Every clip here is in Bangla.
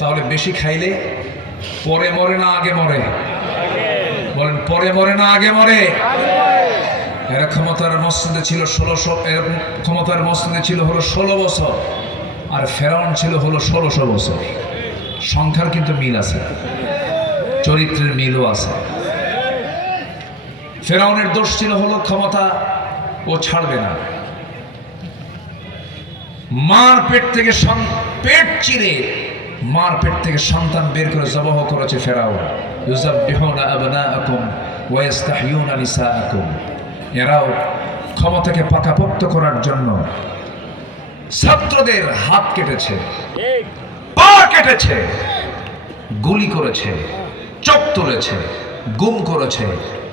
তাহলে বেশি খাইলে পরে মরে না আগে মরে? বলেন পরে মরে না আগে মরে? এরা ক্ষমতার মসনদে ছিল 16 বছর, আর ফেরাউন ছিল 1600 বছর। সংখ্যার কিন্তু মিল আছে, চরিত্রের মিলও আছে। ফেরাউনের দোষ ছিল ক্ষমতা ও ছাড়বে না। মার পেট থেকে পেট চিরে মার পেট থেকে সন্তান বের করে জবাহ করেছে ফেরাউন। ইউযাব্বিহুনা আবনাআকুম ওয়া ইস্তাহয়ুনা নিসাআকুম। এরাও ক্ষমতাকে পাকাপোক্ত করার জন্য ছাত্রদের হাত কেটেছে, পা কেটেছে, গুলি করেছে, চোখ তুলেছে, গুম করেছে,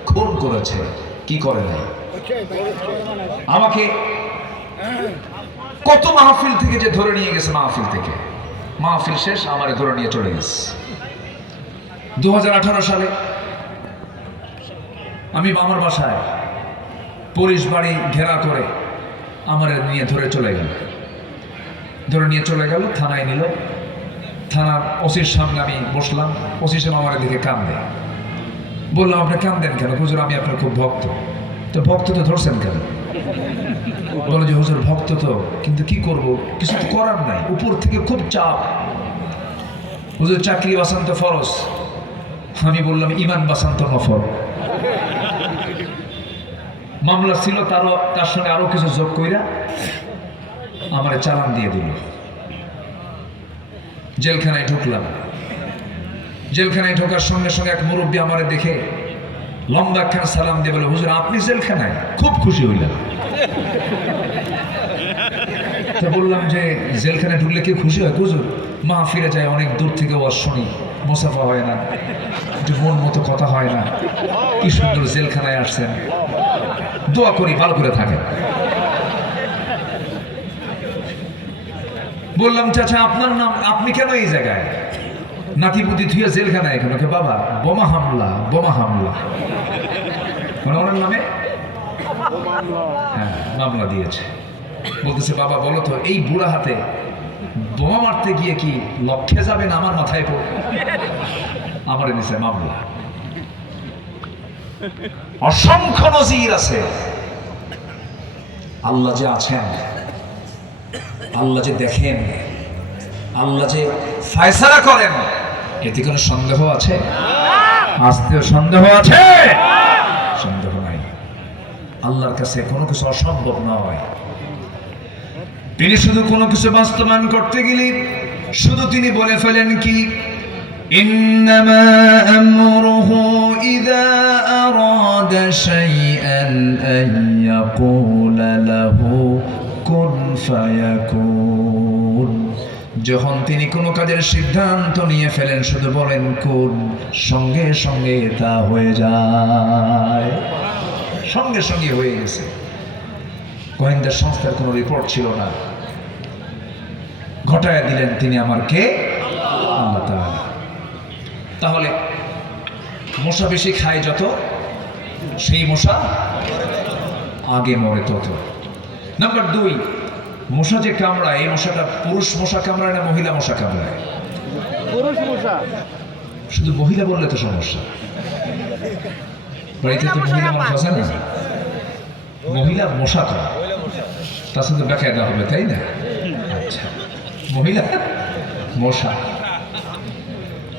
খুন করেছে। কি করে নাই? আমাকে কত মাহফিল থেকে যে ধরে নিয়ে গেছে, মাহফিল শেষ আমারে ধরে নিয়ে চলে গেছে। 2018 সালে আমি আমার বাসায় পুলিশ বাড়ি ঘেরা করে আমারে নিয়ে ধরে নিয়ে চলে গেল, থানায় নিল। থানার ওসির সামনে আমি বসলাম। ওসি সাহেব আমার দিকে কান্দে। বললাম আপনি কান্দেন কেন? হুজুর আমি আপনার খুব ভক্ত। তো ভক্ত তো ধরছেন কেন? বলে যে হুজুর ভক্ত তো, কিন্তু কি করব, কিছু তো করার নাই, উপর থেকে খুব চাপ। হুজুর চাকরি বাঁচান্ত ফরজ। আমি বললাম ইমান বাঁচান্ত নফল। মামলা ছিল, তার সঙ্গে আরো কিছু যোগ কইরা আমারে চালান দিয়ে দিল। জেলখানায় ঢুকলাম। জেলখানায় ঢোকার সঙ্গে সঙ্গে এক মুরব্বী আমারে দেখে লম্বা একখানা সালাম দিয়ে বলে, হুজুর আপনি জেলখানায়? খুব খুশি হইলাম। তো বললাম যে জেলখানায় ঢুকলে কি খুশি হয়? হুজুর মাহফিলে যায়, অনেক দূর থেকে ওয়াজ শুনি, মুসাফা হয় না, একটু মন মতো কথা হয় না। কি সুন্দর জেলখানায় আসছেন, দোয়া করি ভালো করে থাকেন। বললাম চাচা আপনার নাম, আপনি কেন এই জায়গায়? নাতি পুতি থুয়ে জেলখানায় কেন? বাবা বোমা হামলা মানে ওনার নামে হ্যাঁ মামলা দিয়েছে। বলতেছে বাবা বলো তো, এই বুড়া হাতে বোমা মারতে গিয়ে কি লক্ষ্যে যাবেন আমার মাথায় পড়ে? আমার নিচে মামলা। অসংখ্য নজির আছে। আল্লাহ যে আছেন, আল্লাহ যে দেখেন, আল্লাহ যে ফয়সালা করেন, এতে কোনো সন্দেহ আছে? আজকেও সন্দেহ আছে? সন্দেহ নাই। আল্লাহর কাছে কোনো কিছু অসম্ভব নয়। তিনি শুধু কোনো কিছু বাস্তবায়ন করতে গেলে শুধু তিনি বলে ফেলেন কি, ইন্নামা আমরুহু ইযা আরাদা শাইআন আন ইয়াকুলা লাহু কুন ফায়াকুন। যখন তিনি কোনো কাজের সিদ্ধান্ত নিয়ে ফেলেন শুধু বলেন কুন, সঙ্গে সঙ্গে তা হয়ে যায়। সঙ্গে সঙ্গে হয়ে গেছে। গোয়েন্দা সংস্থার কোনো রিপোর্ট ছিল না, ঘটায় দিলেন তিনি আমার কে? আল্লাহ তাআলা। তাহলে মশা বেশি খায় যত, সেই মশা আগে মরে তত। নাম্বার 2, মশা যে কামড়ায়, এই মশাটা পুরুষ মশা কামড়ায় না মহিলা মশা কামড়ায়? পুরুষ মশা। শুধু মহিলা বললে তো সমস্যা। বাড়িতে তো মহিলা মানুষ আছে না? মহিলা মশা কামড়ায়, তার সাথে দেখায় দেওয়া হবে, তাই না? আচ্ছা, মহিলা মশা।